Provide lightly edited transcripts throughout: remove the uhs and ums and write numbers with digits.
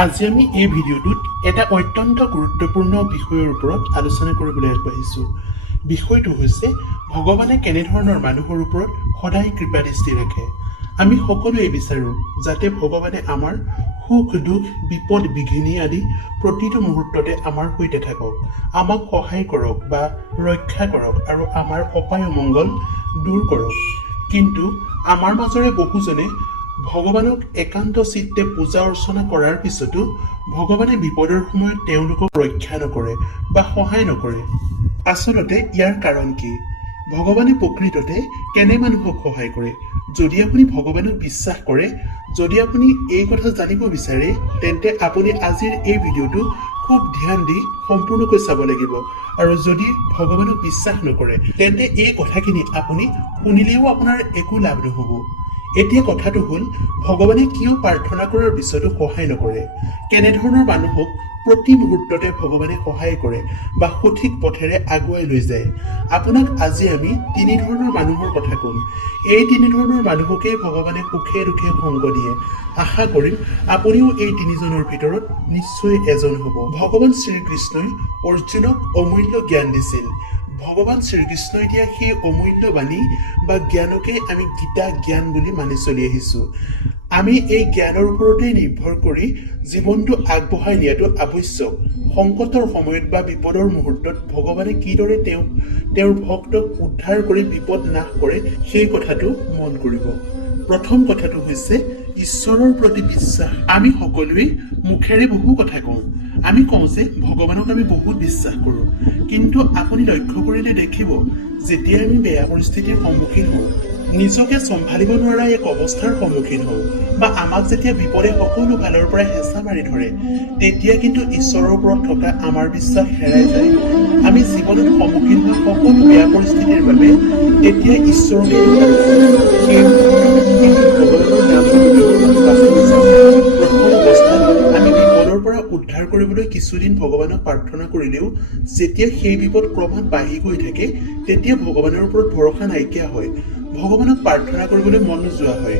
আজি আমি এই ভিডিঅ'টোত এটা অত্যন্ত গুৰুত্বপূৰ্ণ বিষয়ৰ ওপৰত আলোচনা কৰিবলৈ আগবাঢ়িছোঁ। বিষয়টো হৈছে ভগৱানে কেনেধৰণৰ মানুহৰ ওপৰত সদায় কৃপাদৃষ্টি ৰাখে। আমি সকলোৱে বিচাৰোঁ যাতে ভগৱানে আমাৰ সুখ দুখ বিপদ বিঘিনি আদি প্ৰতিটো মুহূৰ্ততে আমাৰ সৈতে থাকক, আমাক সহায় কৰক বা ৰক্ষা কৰক আৰু আমাৰ অপায় অমংগল দূৰ কৰক। কিন্তু আমাৰ মাজৰে বহুজনে ভগৱানক একান্ত চিত্তে পূজা অৰ্চনা কৰাৰ পিছতো ভগৱানে বিপদৰ সময়ত তেওঁলোকক ৰক্ষা নকৰে বা সহায় নকৰে। আচলতে ইয়াৰ কাৰণ কি? ভগৱানে প্ৰকৃততে কেনে মানুহক সহায় কৰে? যদি আপুনি ভগৱানক বিশ্বাস কৰে, যদি আপুনি এই কথা জানিব বিচাৰে, তেন্তে আপুনি আজিৰ এই ভিডিঅ'টো খুব ধ্যান দি সম্পূৰ্ণকৈ চাব লাগিব। আৰু যদি ভগৱানক বিশ্বাস নকৰে, তেন্তে এই কথাখিনি আপুনি শুনিলেও আপোনাৰ একো লাভ নহ'ব। এতিয়া কথাটো হ'ল, ভগৱানে কিয় প্ৰাৰ্থনা কৰাৰ পিছতো সহায় নকৰে? কেনেধৰণৰ মানুহক প্ৰতি মুহূৰ্ততে ভগৱানে সহায় কৰে বা সঠিক পথেৰে আগুৱাই লৈ যায়? আপোনাক আজি আমি তিনি ধৰণৰ মানুহৰ কথা ক'ম। এই তিনি ধৰণৰ মানুহকেই ভগৱানে সুখে দুখে সংগ দিয়ে। আশা কৰিম আপুনিও এই তিনিজনৰ ভিতৰত নিশ্চয় এজন হ'ব। ভগৱান শ্ৰীকৃষ্ণই অৰ্জুনক অমূল্য জ্ঞান দিছিল। ভগৱান শ্ৰীকৃষ্ণই দিয়া সেই অমূল্য বাণী বা জ্ঞানকে আমি গীতা জ্ঞান বুলি মানি চলি আহিছোঁ। আমি এই জ্ঞানৰ ওপৰতে নিৰ্ভৰ কৰি জীৱনটো আগবঢ়াই নিয়াটো আৱশ্যক। সংকটৰ সময়ত বা বিপদৰ মুহূৰ্তত ভগৱানে কিদৰে তেওঁৰ ভক্তক উদ্ধাৰ কৰি বিপদ নাশ কৰে সেই কথাটো মন কৰিব। প্ৰথম কথাটো হৈছে ঈশ্বৰৰ প্ৰতি বিশ্বাস। আমি সকলোৱে মুখেৰে বহু কথা কওঁ। আমি কওঁ যে ভগৱানক আমি বহুত বিশ্বাস কৰোঁ, কিন্তু আপুনি লক্ষ্য কৰিলে দেখিব, যেতিয়া আমি বেয়া পৰিস্থিতিৰ সন্মুখীন হওঁ, নিজকে চম্ভালিব নোৱাৰা এক অৱস্থাৰ সন্মুখীন হওঁ, বা আমাক যেতিয়া বিপদে সকলো ফালৰ পৰা হেঁচা মাৰি ধৰে, তেতিয়া কিন্তু ঈশ্বৰৰ ওপৰত থকা আমাৰ বিশ্বাস হেৰাই যায়। আমি জীৱনত সন্মুখীন হোৱা সকলো বেয়া পৰিস্থিতিৰ বাবে তেতিয়া ঈশ্বৰকে উদ্ধাৰ কৰিবলৈ কিছুদিন ভগৱানক প্ৰাৰ্থনা কৰিলেও যেতিয়া সেই বিপদ ক্ৰমাৎ বাঢ়ি গৈ থাকে, তেতিয়া ভগৱানৰ ওপৰত ভৰসা নাইকিয়া হয়, ভগৱানক প্ৰাৰ্থনা কৰিবলৈ মন নোযোৱা হয়।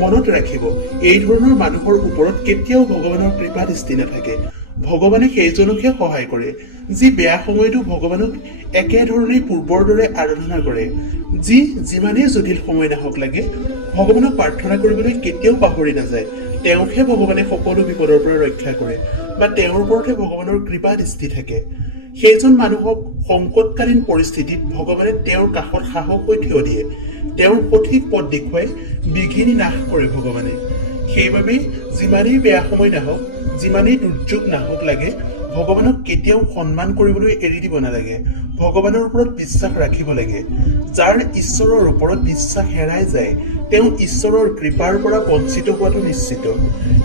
মনত ৰাখিব, এই ধৰণৰ মানুহৰ ওপৰত কেতিয়াও ভগৱানৰ কৃপা দৃষ্টি নাথাকে। ভগৱানে সেইজনকহে সহায় কৰে যি বেয়া সময়তো ভগৱানক একেধৰণে পূৰ্বৰ দৰে আৰাধনা কৰে, যি যিমানেই জটিল সময় নাহক লাগে ভগৱানক প্ৰাৰ্থনা কৰিবলৈ কেতিয়াও পাহৰি নাযায়। তেওঁকহে ভগৱানে সকলো বিপদৰ পৰা ৰক্ষা কৰে বা তেওঁৰ ওপৰতহে ভগৱানৰ কৃপা দৃষ্টি থাকে। সেইজন মানুহক সংকটকালীন পৰিস্থিতিত ভগৱানে তেওঁৰ কাষত সাহস হৈ থিয় দিয়ে, তেওঁৰ সঠিক পথ দেখুৱাই বিঘিনি নাশ কৰে ভগৱানে। সেইবাবেই যিমানেই বেয়া সময় নাহক, যিমানেই দুৰ্যোগ নাহক লাগে, ভগৱানক কেতিয়াও সন্মান কৰিবলৈ এৰি দিব নালাগে। ভগৱানৰ ওপৰত বিশ্বাস ৰাখিব লাগে। যাৰ ঈশ্বৰৰ ওপৰত বিশ্বাস হেৰাই যায়, তেওঁ ঈশ্বৰৰ কৃপাৰ পৰা বঞ্চিত হোৱাটো নিশ্চিত।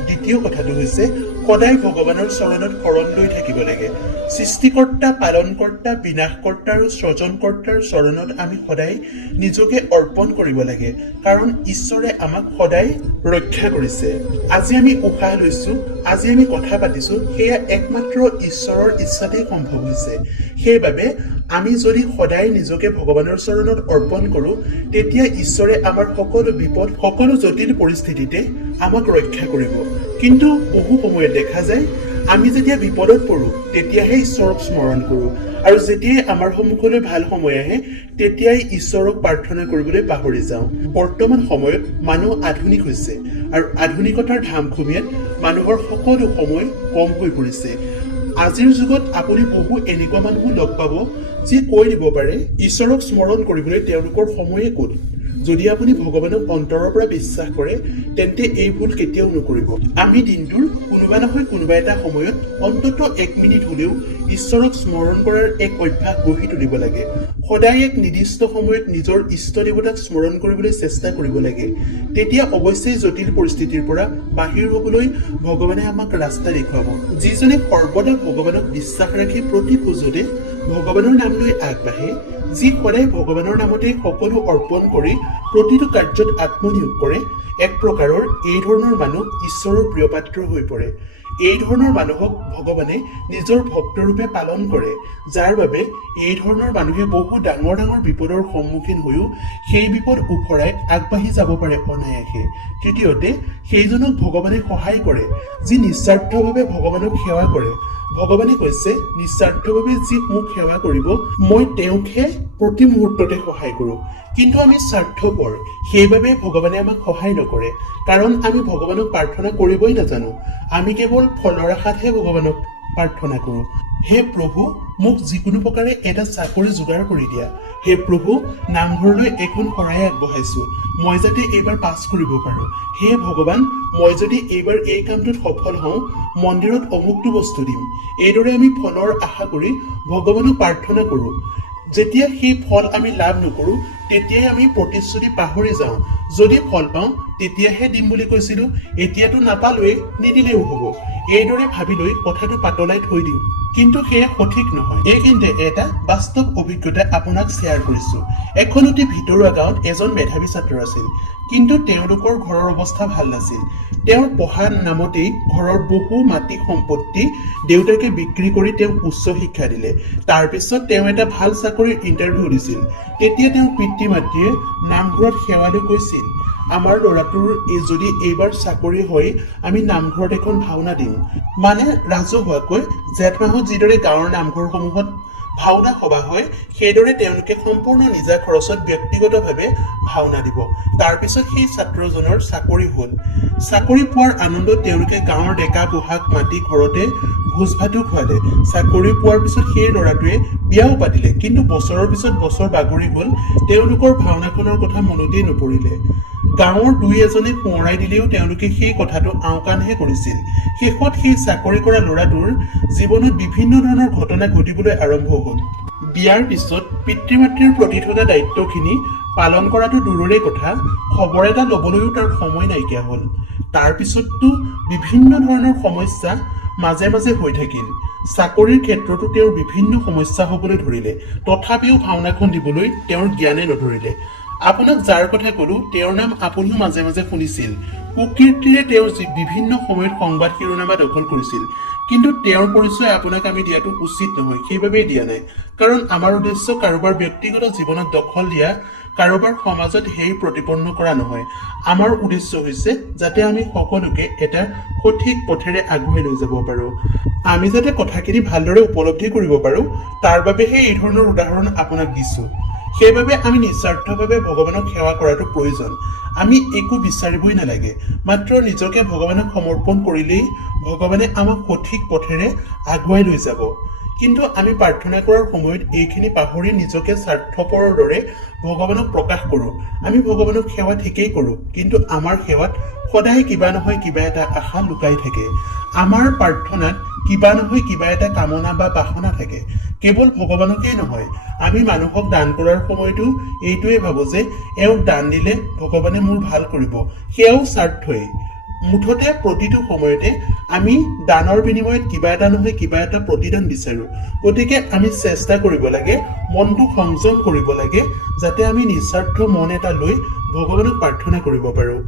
দ্বিতীয় কথাটো হৈছে সদায় ভগৱানৰ চৰণত শৰণ লৈ থাকিব লাগে। সৃষ্টিকৰ্তা, পালনকৰ্তা, বিনাশকৰ্তা আৰু স্ৰজনকৰ্তাৰ চৰণত আমি সদায় নিজকে অৰ্পণ কৰিব লাগে, কাৰণ ঈশ্বৰে আমাক সদায় ৰক্ষা কৰিছে। আজি আমি উশাহ লৈছো, আজি আমি কথা পাতিছো, সেয়া একমাত্ৰ ঈশ্বৰৰ ইচ্ছাতেই সম্ভৱ হৈছে। সেইবাবে আমি যদি সদায় নিজকে ভগৱানৰ চৰণত অৰ্পণ কৰো, তেতিয়া ঈশ্বৰে আমাৰ সকলো বিপদ, সকলো জটিল পৰিস্থিতিতে আমাক ৰক্ষা কৰিব। কিন্তু বহু সময়ত দেখা যায় আমি যেতিয়া বিপদত পৰোঁ তেতিয়াহে ঈশ্বৰক স্মৰণ কৰোঁ, আৰু যেতিয়াই আমাৰ সন্মুখলৈ ভাল সময় আহে তেতিয়াই ঈশ্বৰক প্ৰাৰ্থনা কৰিবলৈ পাহৰি যাওঁ। বৰ্তমান সময়ত মানুহ আধুনিক হৈছে, আৰু আধুনিকতাৰ ধামখুমীয়াত মানুহৰ সকলো সময় কম হৈ পৰিছে। আজিৰ যুগত আপুনি বহু এনেকুৱা মানুহো লগ পাব যি কৈ দিব পাৰে ঈশ্বৰক স্মৰণ কৰিবলৈ তেওঁলোকৰ সময়ে ক'ত। যদি আপুনি ভগৱানক অন্তৰৰ পৰা বিশ্বাস কৰে, তেন্তে এই ভুল কেতিয়াও নকৰিব। আমি দিনটোৰ কোনোবা নহয় কোনোবা এটা সময়ত অন্তত 1 মিনিট হ'লেও ঈশ্বৰক স্মৰণ কৰাৰ এক অভ্যাস গঢ়ি তুলিব লাগে। সদায় এক নিৰ্দিষ্ট সময়ত নিজৰ ইষ্ট দেৱতাক স্মৰণ কৰিবলৈ চেষ্টা কৰিব লাগে। তেতিয়া অৱশ্যেই জটিল পৰিস্থিতিৰ পৰা বাহিৰ হ'বলৈ ভগৱানে আমাক ৰাস্তা দেখুৱাব। যিজনে সৰ্বদা ভগৱানক বিশ্বাস ৰাখি প্ৰতি খোজতে ভগৱানৰ নাম লৈ আগবাঢ়ে, যি সদায় ভগৱানৰ নামতে সকলো অৰ্পণ কৰি প্ৰতিটো কাৰ্যত আত্মনিয়োগ কৰে, এক প্ৰকাৰৰ এই ধৰণৰ মানুহ ঈশ্বৰৰ প্ৰিয় পাত্ৰ হৈ পৰে। এই ধৰণৰ মানুহক ভগৱানে নিজৰ ভক্তৰূপে পালন কৰে, যাৰ বাবে এই ধৰণৰ মানুহে বহু ডাঙৰ ডাঙৰ বিপদৰ সন্মুখীন হৈও সেই বিপদ উফৰাই আগবাঢ়ি যাব পাৰে অনায়াসে। তৃতীয়তে, সেইজনক ভগৱানে সহায় কৰে যি নিস্বাৰ্থভাৱে ভগৱানক সেৱা কৰে। ভগৱানে কৈছে নিস্বাৰ্থভাৱে যি মোক সেৱা কৰিব মই তেওঁকহে প্ৰতি মুহূৰ্ততে সহায় কৰোঁ। কিন্তু আমি স্বাৰ্থপৰ, সেইবাবে ভগৱানে আমাক সহায় নকৰে, কাৰণ আমি ভগৱানক প্ৰাৰ্থনা কৰিবই নাজানো। আমি কেৱল ফলৰ আশাতহে ভগৱানক প্ৰাৰ্থনা কৰোঁ। হে প্ৰভু, মোক যিকোনো প্ৰকাৰে এটা চাকৰি যোগাৰ কৰি দিয়া। হে প্ৰভু, নামঘৰলৈ এখন শৰাই আগবঢ়াইছো, মই যাতে এইবাৰ পাছ কৰিব পাৰোঁ। হে ভগৱান, মই যদি এইবাৰ এই কামটোত সফল হওঁ, মন্দিৰত অমুকটো বস্তু দিম। এইদৰে আমি ফলৰ আশা কৰি ভগৱানক প্ৰাৰ্থনা কৰোঁ। যেতিয়া সেই ফল আমি লাভ নকৰোঁ, তেতিয়াই আমি প্ৰতিশ্ৰুতি পাহৰি যাওঁ। যদি ফল পাওঁ তেতিয়াহে দিম বুলি কৈছিলো, এতিয়াতো নাপালোৱেই, নিদিলেও হ'ব। এইদৰে ভাবি লৈ কথাটো পাতলাই থৈ দিওঁ। কিন্তু সেয়া সঠিক নহয়। এইখিনিতে এটা বাস্তৱ অভিজ্ঞতা আপোনাক শ্বেয়াৰ কৰিছো। এখন অতি ভিতৰুৱা গাঁৱত এজন মেধাৱী ছাত্ৰ আছিল, কিন্তু তেওঁলোকৰ ঘৰৰ অৱস্থা ভাল নাছিল। তেওঁৰ পঢ়া নামতেই ঘৰৰ বহু মাটি সম্পত্তি দেউতাকে বিক্ৰী কৰি তেওঁক উচ্চ শিক্ষা দিলে। তাৰপিছত তেওঁ এটা ভাল চাকৰিৰ ইণ্টাৰভিউ দিছিল। তেতিয়া তেওঁৰ পিতৃ মাতৃয়ে নামঘৰত সেৱালৈ কৈছিল, আমাৰ ল'ৰাটোৰ যদি এইবাৰ চাকৰি হয় আমি নামঘৰত এখন ভাওনা দিম। মানে ৰাজহুৱাকৈ জেঠ মাহত যিদৰে গাঁৱৰ নামঘৰসমূহত ভাওনা সভা হয়, সেইদৰে তেওঁলোকে সম্পূৰ্ণ নিজা খৰচত ব্যক্তিগতভাৱে ভাওনা দিব। তাৰপিছত সেই ছাত্ৰজনৰ চাকৰি হ'ল। চাকৰি পোৱাৰ আনন্দত তেওঁলোকে গাঁৱৰ ডেকা বুঢ়াক মাতি ঘৰতে ভোজ ভাতো খুৱালে। চাকৰি পোৱাৰ পিছত সেই ল'ৰাটোৱে বিয়াও পাতিলে, কিন্তু বছৰৰ পিছত বছৰ বাগৰি গ'ল, তেওঁলোকৰ ভাওনাখনৰ কথা মনতেই নপৰিলে। গাঁৱৰ দুই এজনে সোঁৱৰাই দিলেও তেওঁলোকে সেই কথাটো আওকাণহে কৰিছিল। শেষত সেই চাকৰি কৰা ল'ৰাটোৰ জীৱনত বিভিন্ন ধৰণৰ ঘটনা ঘটিবলৈ আৰম্ভ হ'ল। বিয়াৰ পিছত পিতৃ মাতৃৰ প্ৰতি থকা দায়িত্বখিনি পালন কৰাটো দূৰৰে কথা, খবৰ এটা ল'বলৈও তাৰ সময় নাইকিয়া হ'ল। তাৰপিছততো বিভিন্ন ধৰণৰ সমস্যা মাজে মাজে হৈ থাকিল। চাকৰিৰ ক্ষেত্ৰতো তেওঁৰ বিভিন্ন সমস্যা হ'বলৈ ধৰিলে, তথাপিও ভাওনাখন দিবলৈ তেওঁৰ জ্ঞানে নধৰিলে। আপোনাক যাৰ কথা ক'লো তেওঁৰ নাম আপুনিও মাজে মাজে শুনিছিল। কুকীৰ্তিৰে তেওঁ বিভিন্ন সময়ত সংবাদ শিৰোনামা দখল কৰিছিল, কিন্তু তেওঁৰ পৰিচয় আপোনাক আমি দিয়াটো উচিত নহয়, সেইবাবেই দিয়া নাই। কাৰণ আমাৰ উদ্দেশ্য কাৰোবাৰ ব্যক্তিগত জীৱনত দখল দিয়া, কাৰোবাৰ সমাজত হেৰি প্ৰতিপন্ন কৰা নহয়। আমাৰ উদ্দেশ্য হৈছে যাতে আমি সকলোকে এটা সঠিক পথেৰে আগুৱাই লৈ যাব পাৰোঁ। আমি যাতে কথাখিনি ভালদৰে উপলব্ধি কৰিব পাৰোঁ, তাৰ বাবেহে এই ধৰণৰ উদাহৰণ আপোনাক দিছো। সেইবাবে আমি নিস্বাৰ্থভাৱে ভগৱানক সেৱা কৰাটো প্ৰয়োজন। আমি একো বিচাৰিবই নালাগে, মাত্ৰ নিজকে ভগৱানক সমৰ্পণ কৰিলেই ভগৱানে আমাক সঠিক পথেৰে আগুৱাই লৈ যাব। কিন্তু আমি প্ৰাৰ্থনা কৰাৰ সময়ত এইখিনি পাহৰি নিজকে স্বাৰ্থপৰৰ দৰে ভগৱানক প্ৰকাশ কৰোঁ। আমি ভগৱানক সেৱা ঠিকেই কৰোঁ, কিন্তু আমাৰ সেৱাত সদায় কিবা নহয় কিবা এটা আশা লুকাই থাকে। আমাৰ প্ৰাৰ্থনাত কিবা নহয় কিবা এটা কামনা বা বাসনা থাকে। কেৱল ভগৱানকেই নহয়, আমি মানুহক দান কৰাৰ সময়তো এইটোৱে ভাবো যে এওঁক দান দিলে ভগৱানে মোৰ ভাল কৰিব, সেয়াও স্বাৰ্থই। মুঠতে প্ৰতিটো সময়তে আমি দানৰ বিনিময়ত কিবা এটা নহয় কিবা এটা প্ৰতিদান বিচাৰোঁ। গতিকে আমি চেষ্টা কৰিব লাগে, মনটো সংযম কৰিব লাগে, যাতে আমি নিস্বাৰ্থ মন এটা লৈ ভগৱানক প্ৰাৰ্থনা কৰিব পাৰোঁ।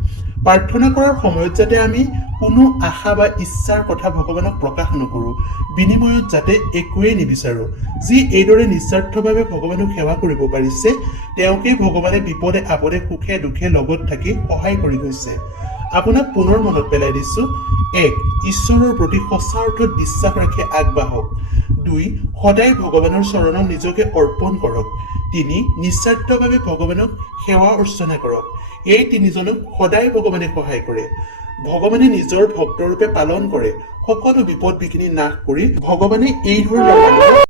প্ৰাৰ্থনা কৰাৰ সময়ত যাতে আমি কোনো আশা বা ইচ্ছাৰ কথা ভগৱানক প্ৰকাশ নকৰোঁ, বিনিময়ত যাতে একোৱেই নিবিচাৰোঁ। যি এইদৰে নিস্বাৰ্থভাৱে ভগৱানক সেৱা কৰিব পাৰিছে, তেওঁকেই ভগৱানে বিপদে আপদে সুখে দুখে লগত থাকি সহায় কৰি গৈছে। আপোনাক পুনৰ মনত পেলাই দিছো, 1. ঈশ্বৰৰ প্ৰতি সঁচা অৰ্থত বিশ্বাস ৰাখি আগবাঢ়ক। 2. সদায় ভগৱানৰ চৰণত নিজকে অৰ্পণ কৰক। 3. নিস্বাৰ্থভাৱে ভগৱানক সেৱা অৰ্চনা কৰক। এই তিনিজনক সদায় ভগৱানে সহায় কৰে। ভগৱানে নিজৰ ভক্তৰূপে পালন কৰে। সকলো বিপদ বিঘিনি নাশ কৰি ভগৱানে এই ধৰণৰ